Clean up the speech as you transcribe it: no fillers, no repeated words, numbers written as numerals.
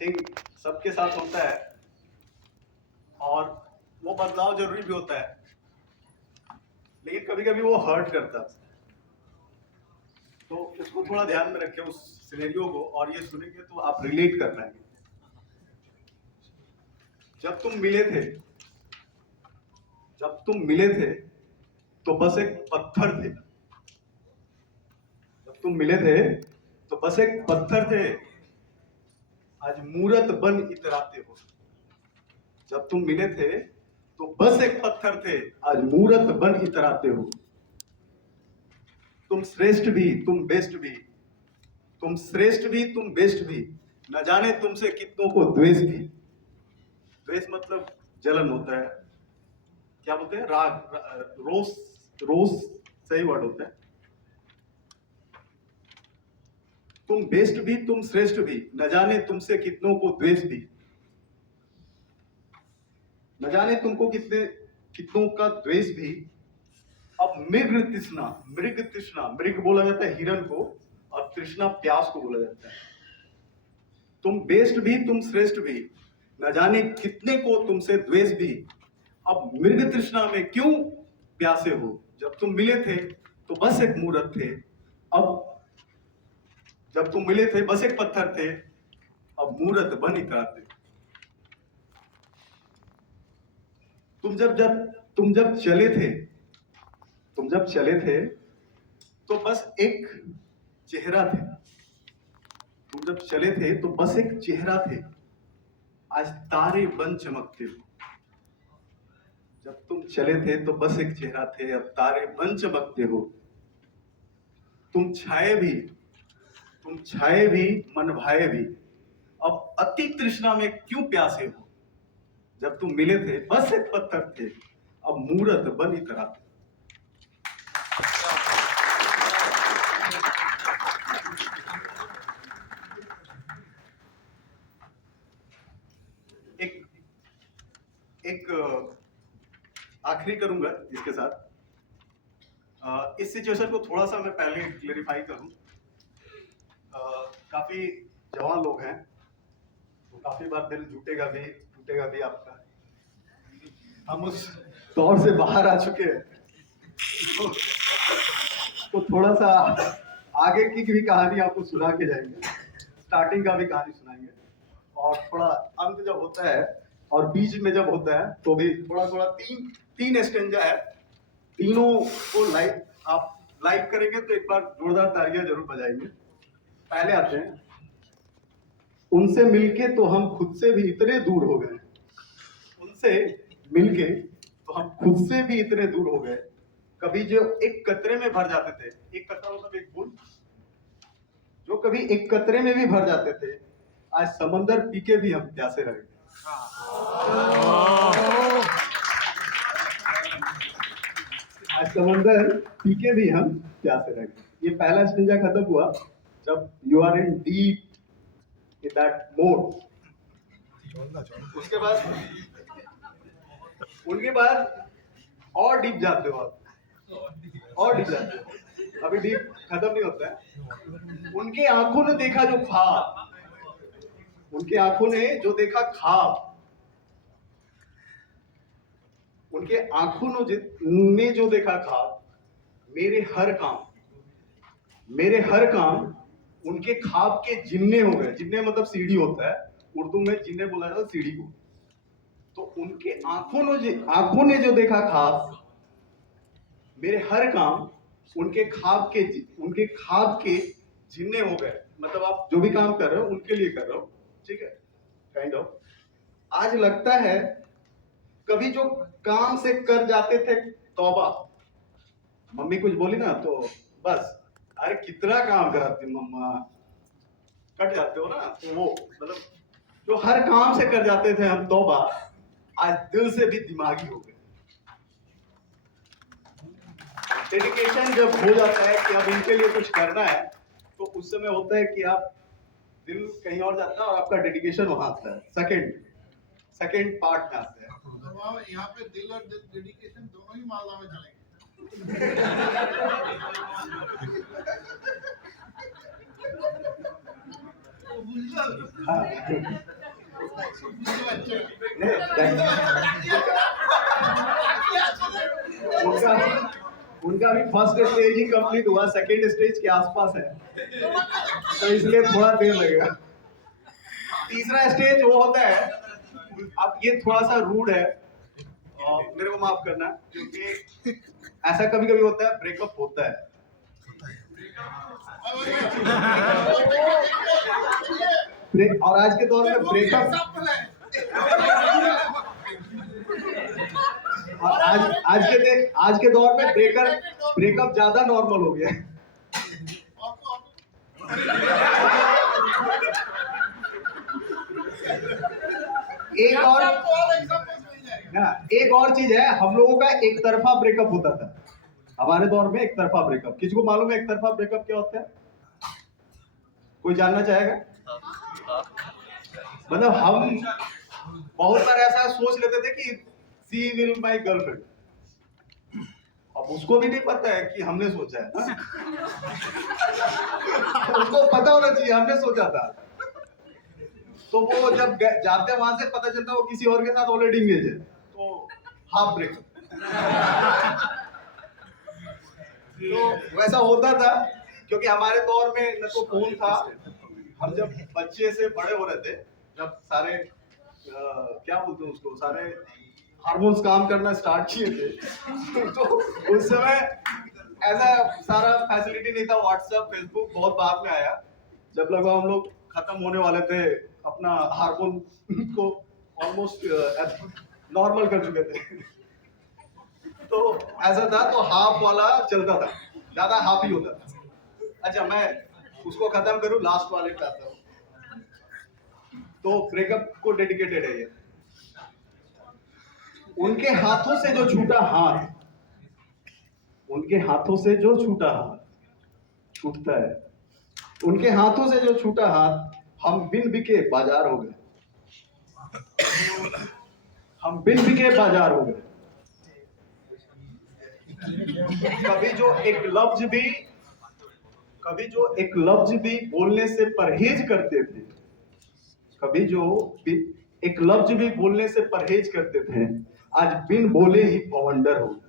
Think सबके साथ होता है और वो बदलाव जरूरी भी होता है, लेकिन कभी कभी वो हर्ट करता है। तो उसको थोड़ा ध्यान में रखें, उस सिनेरियो को, और ये सुनेंगे तो आप रिलेट कर पाएंगे। जब तुम मिले थे तो बस एक पत्थर थे। जब तुम मिले थे तो बस एक पत्थर थे, आज मूरत बन इतराते हो। जब तुम मिले थे तो बस एक पत्थर थे, आज मूरत बन इतराते हो। तुम श्रेष्ठ भी, तुम बेस्ट भी, तुम श्रेष्ठ भी, तुम बेस्ट भी, न जाने तुमसे कितनों को द्वेष भी। द्वेष मतलब जलन होता है, क्या बोलते हैं, रोष। रोष सही वर्ड होता है। तुम बेस्ट भी, तुम श्रेष्ठ भी, न जाने तुमसे कितनों को द्वेष भी। न जाने तुमको कितनों का द्वेष भी। अब मृग तृष्णा, मृग बोला जाता है हिरण को, और तृष्णा प्यास को बोला जाता है। तुम बेस्ट भी, तुम श्रेष्ठ भी, न जाने कितने को तुमसे द्वेष भी। अब मृग तृष्णा में क्यों प्यासे हो। जब तुम मिले थे तो बस एक मूरत थे, अब जब तुम मिले थे बस एक पत्थर थे, अब मूरत बन इतराते। तुम जब चले थे तो बस एक चेहरा थे। तुम जब चले थे तो बस एक चेहरा थे, आज तारे बन चमकते हो। जब तुम चले थे तो बस एक चेहरा थे, अब तारे बन चमकते हो। तुम छाए भी मन भाए भी, अब अति तृष्णा में क्यों प्यासे हो। जब तुम मिले थे बस एक पत्थर थे, अब मूरत बन इतराते। एक एक आखिरी करूंगा इसके साथ। इस सिचुएशन को थोड़ा सा मैं पहले क्लेरिफाई करूं। काफी जवान लोग हैं तो काफी बार दिल टूटेगा भी आपका। हम उस दौर से बाहर आ चुके हैं, तो थोड़ा सा आगे की भी कहानी आपको सुना के जाएंगे, स्टार्टिंग का भी कहानी सुनाएंगे, और थोड़ा अंत जब होता है और बीच में जब होता है तो भी थोड़ा तीन स्टेंजा है। तीनों को आप लाइक करेंगे तो एक बार जोरदार तालियां जरूर बजाएंगे। पहले आते हैं, उनसे मिलके तो हम खुद से भी इतने दूर हो गए। उनसे मिलके तो हम खुद से भी इतने दूर हो गए। कभी जो एक कतरे में भर जाते थे, एक कतरा मतलब एक बूंद, जो कभी एक कतरे में भी भर जाते थे, आज समंदर पी के भी हम प्यासे रह गए। आज समंदर पी के भी हम प्यासे रह गए। ये पहला स्टेंजा खत्म हुआ जब you are in deep in that mode. उनके बाद और डीप जाते हो आप, और डीप जाते हो। अभी डीप खत्म नहीं होता है। उनके आंखों ने देखा जो ख्वाब, उनके आंखों ने जो देखा ख्वाब, उनके आंखों ने जो देखा ख्वाब, मेरे हर काम उनके ख्वाब के जिन्ने हो गए। जिन्ने मतलब सीढ़ी होता है, उर्दू में जिन्ने बोला जाता है सीढ़ी को। तो उनके आंखों ने जो देखा ख्वाब, मेरे हर काम उनके ख्वाब के जिन्ने हो गए। मतलब आप जो भी काम कर रहे हो उनके लिए कर रहे हो, ठीक है, काइंड ऑफ। आज लगता है कभी जो काम से कर जाते थे तौबा, मम्मी कुछ बोली ना तो बस, अरे कितना काम कराती मम्मा, कट जाते हो ना। तो वो मतलब जो हर काम से कर जाते थे हम तौबा, आज दिल से भी दिमागी हो गए। डेडिकेशन जब हो जाता है कि अब इनके लिए कुछ करना है, तो उस समय होता है कि आप दिल कहीं और जाता है और आपका डेडिकेशन वहां आता है, सेकंड पार्ट में आता है। तो यहाँ पे दिल और डेडिकेशन दोनों ही मालदा में चलेंगे। हाँ। उनका उनका भी फर्स्ट स्टेज ही कंप्लीट हुआ, सेकंड स्टेज के आसपास है, तो इसलिए थोड़ा देर लगेगा। तीसरा स्टेज वो होता है, अब ये थोड़ा सा रूड है, मेरे को माफ करना, क्योंकि ऐसा कभी कभी होता है, ब्रेकअप होता है। और आज के दौर में ब्रेकअप, और आज के दौर में ब्रेकअप ज्यादा नॉर्मल हो गया है। एक और चीज है, हम लोगों का एक तरफा ब्रेकअप होता था हमारे दौर में। एक तरफा ब्रेकअप, किसी को मालूम है एक तरफा ब्रेकअप क्या होता है? कोई जानना चाहेगा? मतलब हम बहुत बार ऐसा सोच लेते थे कि सी विल माई गर्लफ्रेंड, अब उसको भी नहीं पता है कि हमने सोचा है। उसको पता होना चाहिए हमने सोचा था। तो वो जब जाते हैं वहां से पता चलता है वो किसी और के साथ ऑलरेडी इंगेज है, तो हाफ ब्रेकअप। तो वैसा होता था, क्योंकि हमारे दौर में न तो फोन था, हम जब बच्चे से बड़े हो रहे थे, जब सारे क्या बोलते हैं उसको, सारे हार्मोन्स काम करना स्टार्ट किए थे, तो उस समय ऐसा सारा फैसिलिटी नहीं था। व्हाट्सएप, फेसबुक बहुत बाद में आया, जब लगभग हम लोग खत्म होने वाले थे, अपना हार्मोन को ऑलमोस्ट नॉर्मल कर चुके थे। तो ऐसा था, तो हाफ वाला चलता था, ज्यादा हाफ ही होता था। अच्छा, मैं उसको खत्म करूं, लास्ट वाले पे आता हूं। तो ब्रेकअप को डेडिकेटेड है ये। उनके हाथों से जो छूटा हाथ, उनके हाथों से जो छूटा हाथ छूटता है, उनके हाथों से जो छूटा हाथ, हम बिन बिके बाजार हो गए, हम बिन बिके बाजार हो गए। कभी जो एक लफ्ज भी बोलने से परहेज करते थे, कभी जो एक लफ्ज भी बोलने से परहेज करते थे, आज बिन बोले ही बवंडर हो गए।